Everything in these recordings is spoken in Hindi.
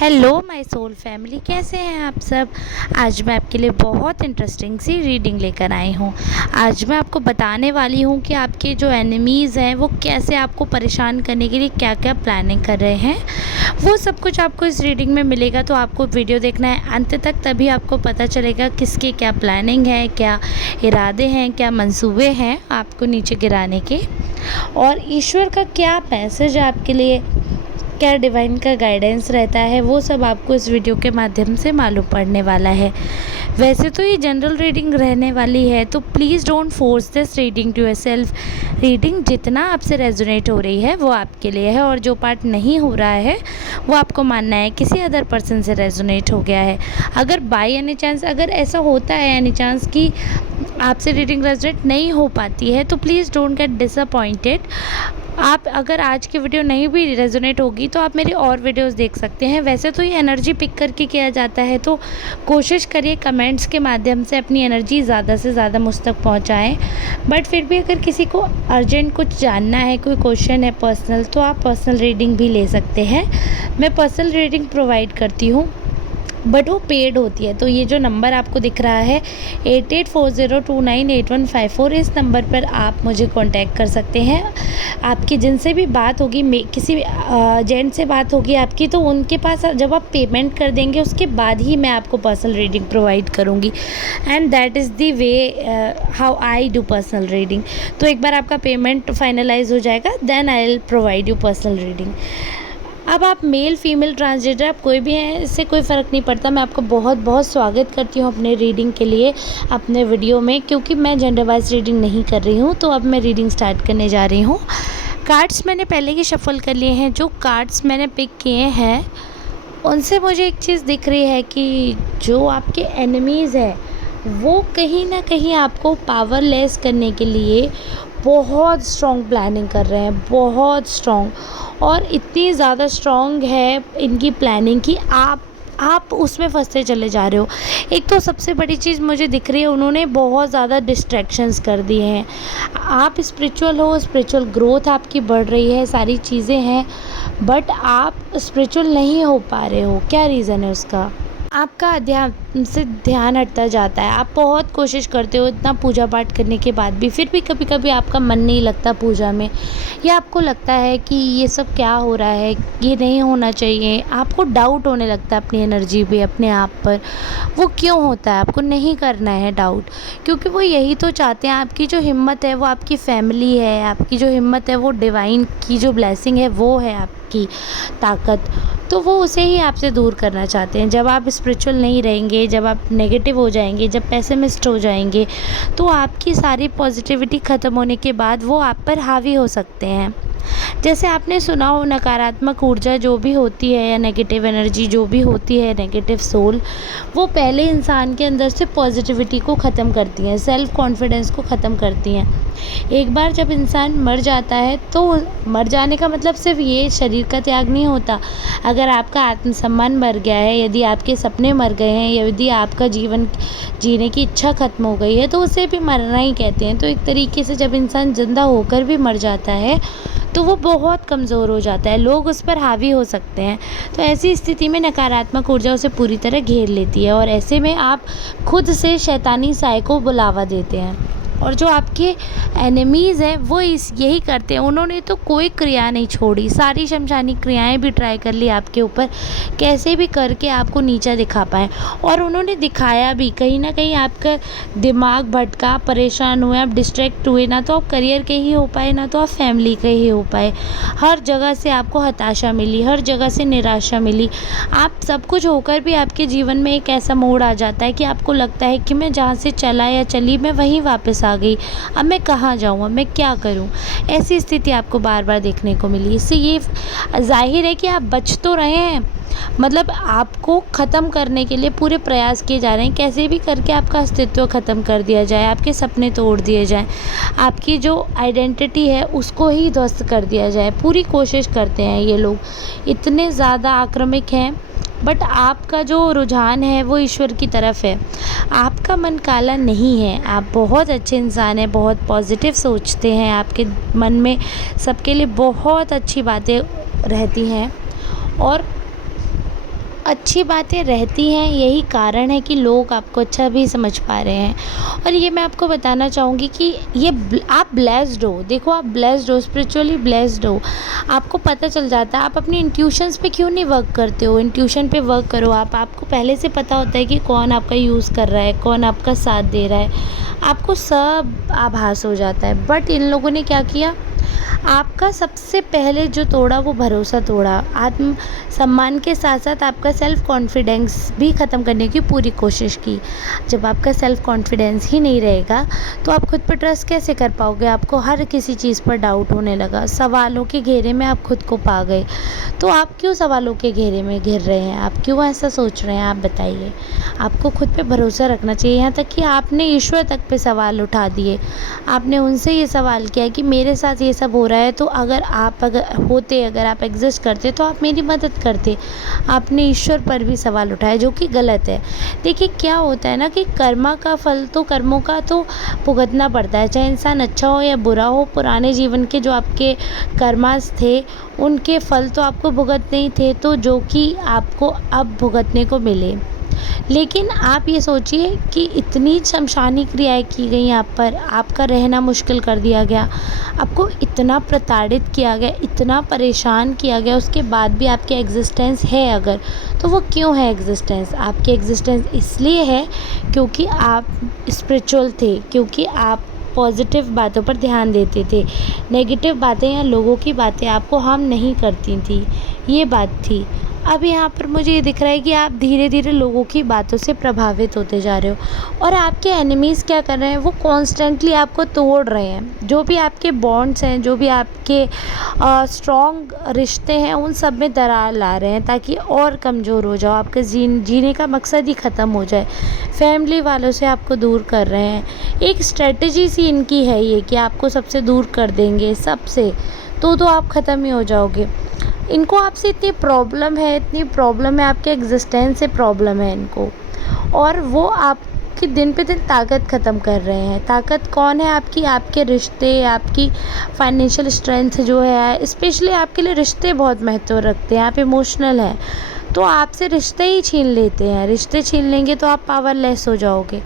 हेलो माय सोल फैमिली, कैसे हैं आप सब। आज मैं आपके लिए बहुत इंटरेस्टिंग सी रीडिंग लेकर आई हूँ। आज मैं आपको बताने वाली हूँ कि आपके जो एनिमीज़ हैं वो कैसे आपको परेशान करने के लिए क्या क्या प्लानिंग कर रहे हैं। वो सब कुछ आपको इस रीडिंग में मिलेगा, तो आपको वीडियो देखना है अंत तक, तभी आपको पता चलेगा किसके क्या प्लानिंग है, क्या इरादे हैं, क्या मंसूबे हैं आपको नीचे गिराने के, और ईश्वर का क्या मैसेज है आपके लिए, क्या डिवाइन का गाइडेंस रहता है। वो सब आपको इस वीडियो के माध्यम से मालूम पड़ने वाला है। वैसे तो ये जनरल रीडिंग रहने वाली है, तो please don't force this reading to yourself. Reading जितना आपसे रेजोनेट हो रही है वो आपके लिए है, और जो पार्ट नहीं हो रहा है वो आपको मानना है किसी अदर पर्सन से रेजोनेट हो गया है। अगर बाय एनी चांस अगर ऐसा होता है एनी चांस कि आपसे रीडिंग रेजोनेट नहीं हो पाती है, तो प्लीज़ डोंट गेट डिसअपॉइंटेड। आप अगर आज की वीडियो नहीं भी रेजोनेट होगी तो आप मेरी और वीडियोस देख सकते हैं। वैसे तो ये एनर्जी पिक करके किया जाता है, तो कोशिश करिए कमेंट्स के माध्यम से अपनी एनर्जी ज़्यादा से ज़्यादा मुझ तक पहुँचाएँ। बट फिर भी अगर किसी को अर्जेंट कुछ जानना है, कोई क्वेश्चन है पर्सनल, तो आप पर्सनल रीडिंग भी ले सकते हैं। मैं पर्सनल रीडिंग प्रोवाइड करती हूँ, बट वो पेड होती है। तो ये जो नंबर आपको दिख रहा है 8840298154, इस नंबर पर आप मुझे कांटेक्ट कर सकते हैं। आपकी जिनसे भी बात होगी, किसी एजेंट से बात होगी आपकी, तो उनके पास जब आप पेमेंट कर देंगे उसके बाद ही मैं आपको पर्सनल रीडिंग प्रोवाइड करूँगी। And that is the way how I do personal reading. तो एक बार आपका पेमेंट फाइनलाइज हो जाएगा, then I will provide you personal reading. अब आप मेल फीमेल ट्रांसजेंडर आप कोई भी हैं, इससे कोई फ़र्क नहीं पड़ता। मैं आपका बहुत बहुत स्वागत करती हूँ अपने रीडिंग के लिए अपने वीडियो में, क्योंकि मैं जेंडर वाइज रीडिंग नहीं कर रही हूँ। तो अब मैं रीडिंग स्टार्ट करने जा रही हूँ। कार्ड्स मैंने पहले ही शफल कर लिए हैं। जो कार्ड्स मैंने पिक किए हैं उनसे मुझे एक चीज़ दिख रही है कि जो आपके एनिमीज़ हैं वो कहीं ना कहीं आपको पावरलेस करने के लिए बहुत स्ट्रॉन्ग प्लानिंग कर रहे हैं, बहुत स्ट्रॉन्ग। और इतनी ज़्यादा स्ट्रॉन्ग है इनकी प्लानिंग कि आप उसमें फंसते चले जा रहे हो। एक तो सबसे बड़ी चीज़ मुझे दिख रही है, उन्होंने बहुत ज़्यादा डिस्ट्रैक्शंस कर दिए हैं। आप स्पिरिचुअल हो, स्पिरिचुअल ग्रोथ आपकी बढ़ रही है, सारी चीज़ें हैं, बट आप स्पिरिचुअल नहीं हो पा रहे हो। क्या रीज़न है उसका? आपका अध्यात्म से ध्यान हटता जाता है। आप बहुत कोशिश करते हो इतना पूजा पाठ करने के बाद भी, फिर भी कभी कभी आपका मन नहीं लगता पूजा में, या आपको लगता है कि ये सब क्या हो रहा है, ये नहीं होना चाहिए। आपको डाउट होने लगता है अपनी एनर्जी पे, अपने आप पर। वो क्यों होता है? आपको नहीं करना है डाउट, क्योंकि वो यही तो चाहते हैं। आपकी जो हिम्मत है वो आपकी फैमिली है, आपकी जो हिम्मत है वो डिवाइन की जो ब्लेसिंग है वो है आपकी ताकत। तो वो उसे ही आपसे दूर करना चाहते हैं। जब आप स्पिरिचुअल नहीं रहेंगे, जब आप नेगेटिव हो जाएंगे, जब पेसिमिस्ट हो जाएंगे, तो आपकी सारी पॉजिटिविटी ख़त्म होने के बाद वो आप पर हावी हो सकते हैं। जैसे आपने सुना हो, नकारात्मक ऊर्जा जो भी होती है या नेगेटिव एनर्जी जो भी होती है, नेगेटिव सोल, वो पहले इंसान के अंदर से पॉजिटिविटी को ख़त्म करती हैं, सेल्फ़ कॉन्फिडेंस को ख़त्म करती हैं। एक बार जब इंसान मर जाता है, तो मर जाने का मतलब सिर्फ ये शरीर का त्याग नहीं होता। अगर आपका आत्मसम्मान मर गया है, यदि आपके सपने मर गए हैं, यदि आपका जीवन जीने की इच्छा ख़त्म हो गई है, तो उसे भी मरना ही कहते हैं। तो एक तरीके से जब इंसान ज़िंदा होकर भी मर जाता है तो वो बहुत कमज़ोर हो जाता है, लोग उस पर हावी हो सकते हैं। तो ऐसी स्थिति में नकारात्मक ऊर्जा उसे पूरी तरह घेर लेती है, और ऐसे में आप खुद से शैतानी साय को बुलावा देते हैं। और जो आपके एनिमीज़ हैं वो यही करते हैं। उन्होंने तो कोई क्रिया नहीं छोड़ी, सारी शमशानी क्रियाएं भी ट्राई कर ली आपके ऊपर, कैसे भी करके आपको नीचा दिखा पाए। और उन्होंने दिखाया भी। कहीं ना कहीं आपका दिमाग भटका, परेशान हुए, आप डिस्ट्रैक्ट हुए, ना तो आप करियर के ही हो पाए, ना तो आप फैमिली के ही हो पाए। हर जगह से आपको हताशा मिली, हर जगह से निराशा मिली। आप सब कुछ होकर भी आपके जीवन में एक ऐसा मोड़ आ जाता है कि आपको लगता है कि मैं जहाँ से चला या चली मैं वहीं वापस आ गई, अब मैं कहाँ जाऊँ, अब मैं क्या करूँ। ऐसी स्थिति आपको बार बार देखने को मिली। इससे ये जाहिर है कि आप बच तो रहे हैं, मतलब आपको ख़त्म करने के लिए पूरे प्रयास किए जा रहे हैं, कैसे भी करके आपका अस्तित्व ख़त्म कर दिया जाए, आपके सपने तोड़ दिए जाएं, आपकी जो आइडेंटिटी है उसको ही ध्वस्त कर दिया जाए। पूरी कोशिश करते हैं ये लोग, इतने ज़्यादा आक्रामक हैं। बट आपका जो रुझान है वो ईश्वर की तरफ है। आपका मन काला नहीं है, आप बहुत अच्छे इंसान हैं, बहुत पॉजिटिव सोचते हैं, आपके मन में सबके लिए बहुत अच्छी बातें रहती हैं। और अच्छी बातें रहती हैं, यही कारण है कि लोग आपको अच्छा भी समझ पा रहे हैं। और ये मैं आपको बताना चाहूँगी कि आप ब्लेस्ड हो, देखो आप ब्लेस्ड हो, स्पिरिचुअली ब्लेस्ड हो। आपको पता चल जाता है, आप अपनी इंट्यूशंस पे क्यों नहीं वर्क करते हो? इंट्यूशन पे वर्क करो आप। आपको पहले से पता होता है कि कौन आपका यूज़ कर रहा है, कौन आपका साथ दे रहा है। आपको सब आभास हो जाता है। बट इन लोगों ने क्या किया, आपका सबसे पहले जो तोड़ा वो भरोसा तोड़ा। आत्म सम्मान के साथ साथ आपका सेल्फ कॉन्फिडेंस भी ख़त्म करने की पूरी कोशिश की। जब आपका सेल्फ कॉन्फिडेंस ही नहीं रहेगा तो आप खुद पर ट्रस्ट कैसे कर पाओगे? आपको हर किसी चीज़ पर डाउट होने लगा, सवालों के घेरे में आप खुद को पा गए। तो आप क्यों सवालों के घेरे में घिर रहे हैं? आप क्यों ऐसा सोच रहे हैं? आप बताइए। आपको खुद पे भरोसा रखना चाहिए, यहाँ तक कि आपने ईश्वर तक पे सवाल उठा दिए। आपने उनसे ये सवाल किया कि मेरे साथ ये सब हो रहा है, तो अगर आप एग्ज़िस्ट करते तो आप मेरी मदद करते। आपने ईश्वर पर भी सवाल उठाए, जो कि गलत है। देखिए क्या होता है ना कि कर्मा का फल तो कर्मों का तो भुगतना पड़ता है, चाहे इंसान अच्छा हो या बुरा हो। पुराने जीवन के जो आपके कर्मास थे, उनके फल तो आपको भुगतने ही थे, तो जो कि आपको अब भुगतने को मिले। लेकिन आप ये सोचिए कि इतनी शमशानी क्रियाएँ की गई आप पर, आपका रहना मुश्किल कर दिया गया, आपको इतना प्रताड़ित किया गया, इतना परेशान किया गया, उसके बाद भी आपकी एग्ज़िस्टेंस है अगर, तो वो क्यों है एग्ज़िस्टेंस? आपकी एग्ज़िस्टेंस इसलिए है क्योंकि आप स्पिरिचुअल थे, क्योंकि आप पॉजिटिव बातों पर ध्यान देते थे। नेगेटिव बातें या लोगों की बातें आपको हार्म नहीं करती थी, ये बात थी। अब यहाँ पर मुझे ये दिख रहा है कि आप धीरे-धीरे लोगों की बातों से प्रभावित होते जा रहे हो, और आपके एनिमीज़ क्या कर रहे हैं, वो कॉन्स्टेंटली आपको तोड़ रहे हैं। जो भी आपके बॉन्ड्स हैं, जो भी आपके स्ट्रॉन्ग रिश्ते हैं, उन सब में दरार ला रहे हैं ताकि और कमज़ोर हो जाओ, आपका जीने का मकसद ही ख़त्म हो जाए। फैमिली वालों से आपको दूर कर रहे हैं। एक स्ट्रेटजी सी इनकी है ये कि आपको सबसे दूर कर देंगे, सबसे, तो आप ख़त्म ही हो जाओगे। इनको आपसे इतनी प्रॉब्लम है, आपके एग्जिस्टेंस से प्रॉब्लम है इनको, और वो आपकी दिन पे दिन ताकत ख़त्म कर रहे हैं। ताकत कौन है आपकी? आपके रिश्ते, आपकी फाइनेंशियल स्ट्रेंथ जो है, स्पेशली आपके लिए रिश्ते बहुत महत्व रखते हैं। आप इमोशनल हैं, तो आपसे रिश्ते ही छीन लेते हैं। रिश्ते छीन लेंगे तो आप पावरलेस हो जाओगे,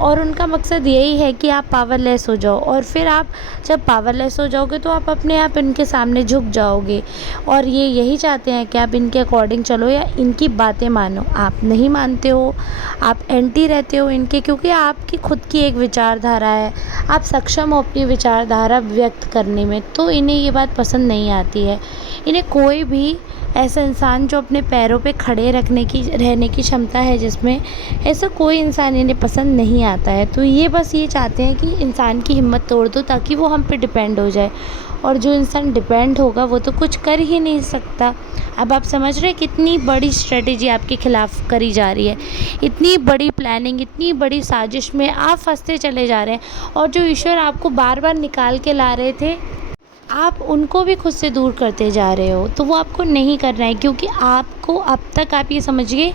और उनका मकसद यही है कि आप पावरलेस हो जाओ, और फिर आप जब पावरलेस हो जाओगे तो आप अपने आप इनके सामने झुक जाओगे। और ये यही चाहते हैं कि आप इनके अकॉर्डिंग चलो या इनकी बातें मानो। आप नहीं मानते हो, आप एंटी रहते हो इनके, क्योंकि आपकी खुद की एक विचारधारा है, आप सक्षम हो अपनी विचारधारा व्यक्त करने में, तो इन्हें ये बात पसंद नहीं आती है। इन्हें कोई भी ऐसा इंसान जो अपने पैरों पे खड़े रहने की क्षमता है जिसमें, ऐसा कोई इंसान इन्हें पसंद नहीं आता है। तो ये बस ये चाहते हैं कि इंसान की हिम्मत तोड़ दो ताकि वो हम पे डिपेंड हो जाए, और जो इंसान डिपेंड होगा वो तो कुछ कर ही नहीं सकता। अब आप समझ रहे हैं कितनी बड़ी स्ट्रेटेजी आपके खिलाफ करी जा रही है, इतनी बड़ी प्लानिंग, इतनी बड़ी साजिश में आप फंसते चले जा रहे हैं, और जो ईश्वर आपको बार बार निकाल के ला रहे थे, आप उनको भी खुद से दूर करते जा रहे हो। तो वो आपको नहीं करना है, क्योंकि आपको अब तक, आप ये समझिए,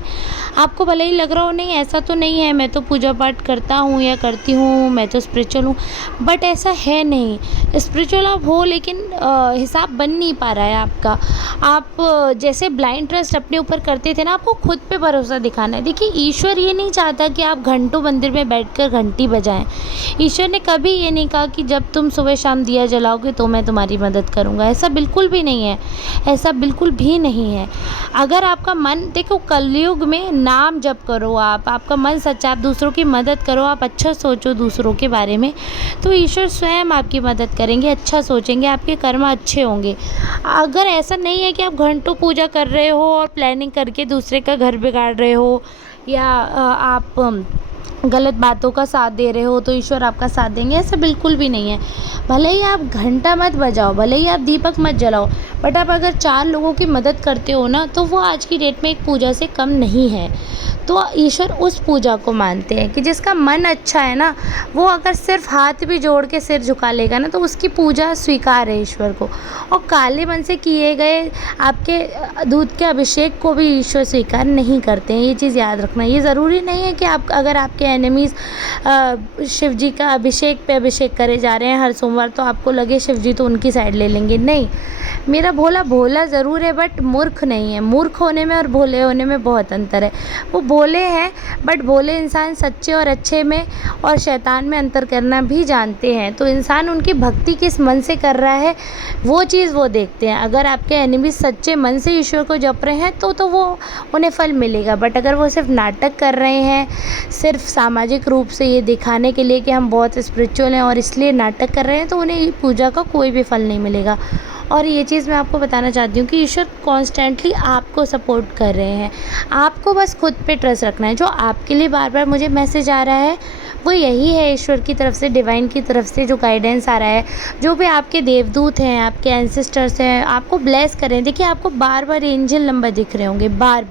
आपको भले ही लग रहा हो नहीं ऐसा तो नहीं है, मैं तो पूजा पाठ करता हूँ या करती हूँ, मैं तो स्पिरिचुअल हूँ, बट ऐसा है नहीं। स्पिरिचुअल आप हो, लेकिन हिसाब बन नहीं पा रहा है आपका। आप जैसे ब्लाइंड ट्रस्ट अपने ऊपर करते थे ना, आपको खुद पे भरोसा दिखाना है। देखिए ईश्वर ये नहीं चाहता कि आप घंटों मंदिर में बैठकर घंटी बजाएं। ईश्वर ने कभी ये नहीं कहा कि जब तुम सुबह शाम दिया जलाओगे तो मैं तुम्हारी मदद करूँगा। ऐसा बिल्कुल भी नहीं है, ऐसा बिल्कुल भी नहीं है। अगर आपका मन, देखो कलयुग में नाम जप करो, आपका मन सच्चा, आप दूसरों की मदद करो, आप अच्छा सोचो दूसरों के बारे में, तो ईश्वर स्वयं आपकी मदद करेंगे। अच्छा सोचेंगे, आपके कर्म अच्छे होंगे। अगर ऐसा नहीं है कि आप घंटों पूजा कर रहे हो और प्लानिंग करके दूसरे का घर बिगाड़ रहे हो, या आप गलत बातों का साथ दे रहे हो तो ईश्वर आपका साथ देंगे, ऐसा बिल्कुल भी नहीं है। भले ही आप घंटा मत बजाओ, भले ही आप दीपक मत जलाओ, बट आप अगर 4 लोगों की मदद करते हो ना, तो वो आज की डेट में एक पूजा से कम नहीं है। तो ईश्वर उस पूजा को मानते हैं कि जिसका मन अच्छा है ना, वो अगर सिर्फ हाथ भी जोड़ के सिर झुका लेगा ना, तो उसकी पूजा स्वीकार है ईश्वर को। और काले मन से किए गए आपके दूध के अभिषेक को भी ईश्वर स्वीकार नहीं करते हैं। ये चीज़ याद रखना। ये ज़रूरी नहीं है कि आप अगर आपके एनिमीज़ शिव जी का अभिषेक पे अभिषेक करे जा रहे हैं हर सोमवार, तो आपको लगे शिव जी तो उनकी साइड ले लेंगे। नहीं, मेरा भोला भोला ज़रूर है बट मूर्ख नहीं है। मूर्ख होने में और भोले होने में बहुत अंतर है। वो भोले हैं बट भोले इंसान सच्चे और अच्छे में और शैतान में अंतर करना भी जानते हैं। तो इंसान उनकी भक्ति किस मन से कर रहा है, वो चीज़ वो देखते हैं। अगर आपके एनिमी सच्चे मन से ईश्वर को जप रहे हैं तो वो उन्हें फल मिलेगा। बट अगर वो सिर्फ नाटक कर रहे हैं, सिर्फ सामाजिक रूप से ये दिखाने के लिए कि हम बहुत स्पिरिचुअल हैं और इसलिए नाटक कर रहे हैं, तो उन्हें पूजा का कोई भी फल नहीं मिलेगा। और ये चीज़ मैं आपको बताना चाहती हूँ कि ईश्वर कॉन्स्टेंटली आपको सपोर्ट कर रहे हैं। आपको बस खुद पे ट्रस्ट रखना है। जो आपके लिए बार बार मुझे मैसेज आ रहा है वो यही है, ईश्वर की तरफ से, डिवाइन की तरफ से जो गाइडेंस आ रहा है। जो भी आपके देवदूत हैं, आपके एंसेस्टर्स हैं, आपको ब्लेस कर रहे हैं। देखिए, आपको बार बार एंजल नंबर दिख रहे होंगे, बार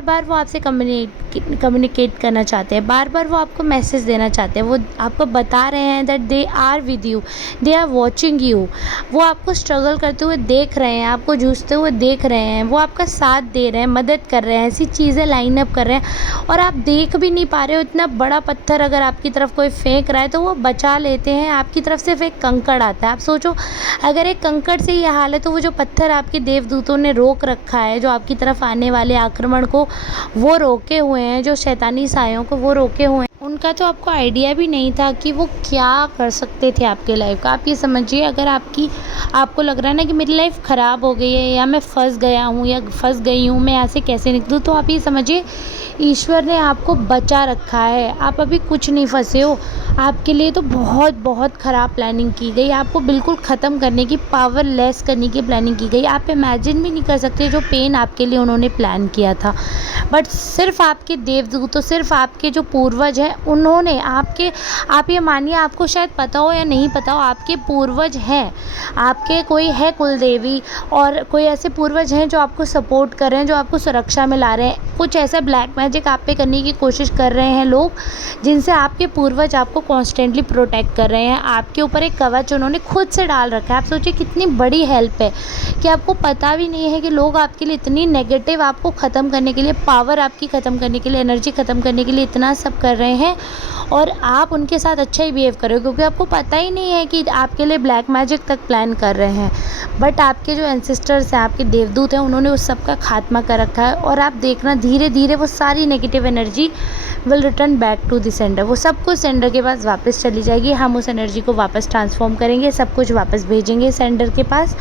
बार वो आपसे कम्युनिकेट करना चाहते हैं। बार बार वो आपको मैसेज देना चाहते हैं। वो आपको बता रहे हैं that they are with you, they are watching you. वो आपको स्ट्रगल करते हुए देख रहे हैं, आपको जूझते हुए देख रहे हैं। वो आपका साथ दे रहे हैं, मदद कर रहे हैं, ऐसी चीज़ें लाइन अप कर रहे हैं और आप देख भी नहीं पा रहे हो। इतना बड़ा पत्थर अगर आपकी तरफ कोई फेंक रहा है तो वो बचा लेते हैं। आपकी तरफ सिर्फ एक कंकड़ आता है। आप सोचो, अगर एक कंकड़ से ये हाल है तो वो जो पत्थर आपके देवदूतों ने रोक रखा है, जो आपकी तरफ आने वाले आक्रमण को वो रोके हुए हैं, जो शैतानी सायों को वो रोके हुए हैं, उनका तो आपको आइडिया भी नहीं था कि वो क्या कर सकते थे आपके लाइफ का। आप ये समझिए, अगर आपको लग रहा है ना कि मेरी लाइफ ख़राब हो गई है या मैं फंस गया हूँ या फंस गई हूँ, मैं यहाँ से कैसे निकलूँ, तो आप ये समझिए ईश्वर ने आपको बचा रखा है। आप अभी कुछ नहीं फंसे हो। आपके लिए तो बहुत बहुत ख़राब प्लानिंग की गई। आपको बिल्कुल ख़त्म करने की, पावरलेस करने की प्लानिंग की गई। आप इमेजिन भी नहीं कर सकते जो पेन आपके लिए उन्होंने प्लान किया था। बट सिर्फ आपके देवदूतों, सिर्फ आपके जो पूर्वज हैं, उन्होंने आप ये मानिए, आपको शायद पता हो या नहीं पता हो, आपके पूर्वज हैं। आपके कोई है कुलदेवी और कोई ऐसे पूर्वज हैं जो आपको सपोर्ट कर रहे हैं, जो आपको सुरक्षा में ला रहे हैं। कुछ ऐसा ब्लैक मैजिक आप पे करने की कोशिश कर रहे हैं लोग, जिनसे आपके पूर्वज आपको कॉन्स्टेंटली प्रोटेक्ट कर रहे हैं। आपके ऊपर एक कवच उन्होंने खुद से डाल रखा है। आप सोचिए कितनी बड़ी हेल्प है कि आपको पता भी नहीं है कि लोग आपके लिए इतनी नेगेटिव, आपको ख़त्म करने के लिए, पावर आपकी ख़त्म करने के लिए, एनर्जी ख़त्म करने के लिए इतना सब कर रहे हैं और आप उनके साथ अच्छा ही बिहेव कर रहे हो, क्योंकि आपको पता ही नहीं है कि आपके लिए ब्लैक मैजिक तक प्लान कर रहे हैं। बट आपके जो एंसेस्टर्स हैं, आपके देवदूत हैं, उन्होंने उस सब का खात्मा कर रखा है। और आप देखना, धीरे धीरे वो सारी negative energy will return back to the sender. वो सब कुछ सेंडर के पास वापस चली जाएगी। हम उस एनर्जी को वापस ट्रांसफॉर्म करेंगे, सब कुछ वापस भेजेंगे सेंडर के पास।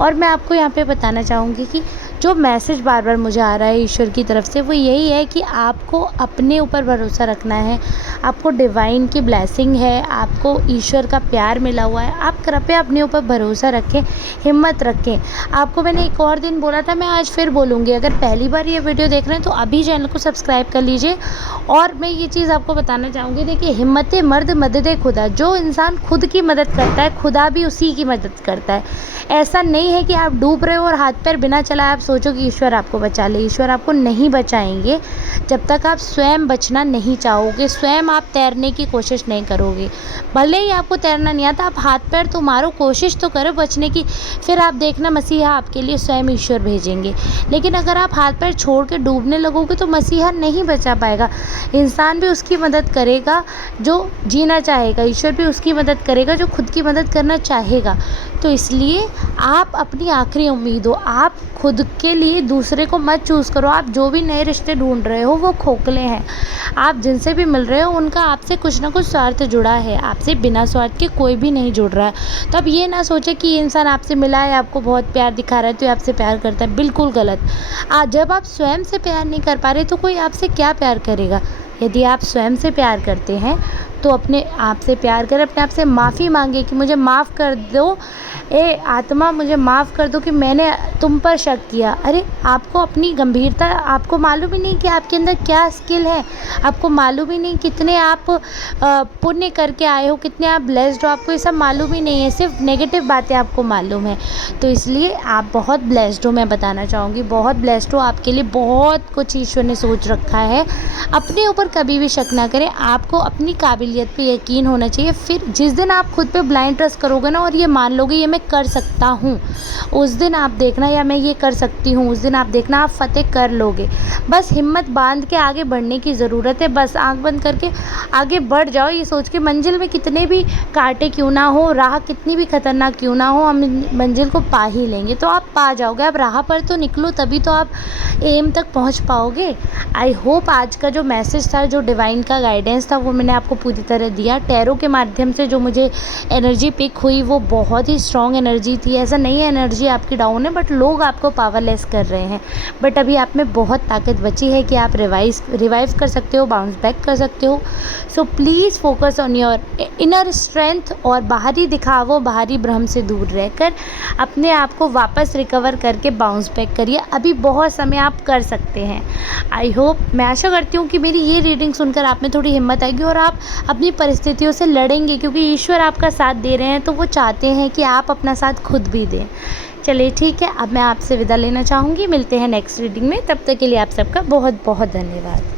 और मैं आपको यहाँ पे बताना चाहूँगी कि जो मैसेज बार बार मुझे आ रहा है ईश्वर की तरफ से, वो यही है कि आपको अपने ऊपर भरोसा रखना है। आपको डिवाइन की ब्लेसिंग है, आपको ईश्वर का प्यार मिला हुआ है। आप कृपया अपने ऊपर भरोसा रखें, हिम्मत रखें। आपको मैंने एक और दिन बोला था, मैं आज फिर बोलूँगी, अगर पहली बार ये वीडियो देख रहे हैं तो अभी चैनल को सब्सक्राइब कर लीजिए। और मैं ये चीज़ आपको बताना चाहूँगी, देखिए, हिम्मत मर्द मदद खुदा। जो इंसान खुद की मदद करता है, खुदा भी उसी की मदद करता है। ऐसा नहीं है कि आप डूब रहे हो और हाथ पैर बिना चलाए आप सोचो कि ईश्वर आपको बचा ले। ईश्वर आपको नहीं बचाएंगे जब तक आप स्वयं बचना नहीं चाहोगे, स्वयं आप तैरने की कोशिश नहीं करोगे। भले ही आपको तैरना नहीं आता, आप हाथ पैर तो मारो, कोशिश तो करो बचने की। फिर आप देखना, मसीहा आपके लिए स्वयं ईश्वर भेजेंगे। लेकिन अगर आप हाथ पैर छोड़ के डूबने लगोगे तो मसीहा नहीं बचा पाएगा। इंसान भी उसकी मदद करेगा जो जीना चाहेगा, ईश्वर भी उसकी मदद करेगा जो खुद की मदद करना चाहेगा। तो इसलिए आप अपनी आखिरी उम्मीद हो। आप खुद के लिए दूसरे को मत चूज़ करो। आप जो भी नए रिश्ते ढूंढ रहे हो वो खोखले हैं। आप जिनसे भी मिल रहे हो उनका आपसे कुछ ना कुछ स्वार्थ जुड़ा है। आपसे बिना स्वार्थ के कोई भी नहीं जुड़ रहा है। तो आप ये ना सोचें कि ये इंसान आपसे मिला है, आपको बहुत प्यार दिखा रहा है तो ये आपसे प्यार करता है। बिल्कुल गलत। जब आप स्वयं से प्यार नहीं कर पा रहे तो कोई आपसे क्या प्यार करेगा। यदि आप स्वयं से प्यार करते हैं तो अपने आप से प्यार करें, अपने आप से माफ़ी मांगे कि मुझे माफ़ कर दो, ए आत्मा मुझे माफ़ कर दो कि मैंने तुम पर शक किया। अरे आपको अपनी गंभीरता, आपको मालूम ही नहीं कि आपके अंदर क्या स्किल है, आपको मालूम ही नहीं कितने आप पुण्य करके आए हो, कितने आप ब्लेस्ड हो, आपको ये सब मालूम ही नहीं है, सिर्फ नेगेटिव बातें आपको मालूम है। तो इसलिए आप बहुत ब्लेस्ड हो, मैं बताना चाहूँगी, बहुत ब्लेस्ड हो। आपके लिए बहुत कुछ ईश्वर ने सोच रखा है। अपने ऊपर कभी भी शक ना करें, आपको अपनी काबिलियत पे यकीन होना चाहिए। फिर जिस दिन आप खुद पे ब्लाइंड ट्रस्ट करोगे ना और ये मान लोगे ये मैं कर सकता हूँ, उस दिन आप देखना, या मैं ये कर सकती हूँ, उस दिन आप देखना आप फ़तेह कर लोगे। बस हिम्मत बांध के आगे बढ़ने की ज़रूरत है। बस आँख बंद करके आगे बढ़ जाओ, ये सोच के मंजिल में कितने भी कांटे क्यों ना हो, राह कितनी भी खतरनाक क्यों ना हो, हम मंजिल को पा ही लेंगे। तो आप पा जाओगे। आप राह पर तो निकलो, तभी तो आप एम तक पहुंच पाओगे। आई होप आज का जो मैसेज था, जो डिवाइन का गाइडेंस था, वो मैंने आपको पूरी तरह दिया। टैरो के माध्यम से जो मुझे एनर्जी पिक हुई वो बहुत ही स्ट्रॉन्ग एनर्जी थी। ऐसा नहीं है एनर्जी आपकी डाउन है, बट लोग आपको पावरलेस कर रहे हैं। बट अभी आप में बहुत ताकत बची है कि आप रिवाइव कर सकते हो, बाउंस बैक कर सकते हो। So please focus on your inner strength और बाहरी दिखावो, बाहरी भ्रम से दूर रहकर अपने आप को वापस रिकवर करके बाउंस बैक करिए। अभी बहुत समय आप कर सकते हैं। आई होप, मैं आशा करती हूँ कि मेरी ये रीडिंग सुनकर आप में थोड़ी हिम्मत आएगी और आप अपनी परिस्थितियों से लड़ेंगे, क्योंकि ईश्वर आपका साथ दे रहे हैं तो वो चाहते हैं कि आप अपना साथ खुद भी दें। चलिए ठीक है, अब मैं आपसे विदा लेना चाहूँगी। मिलते हैं नेक्स्ट रीडिंग में, तब तक के लिए आप सबका बहुत बहुत धन्यवाद।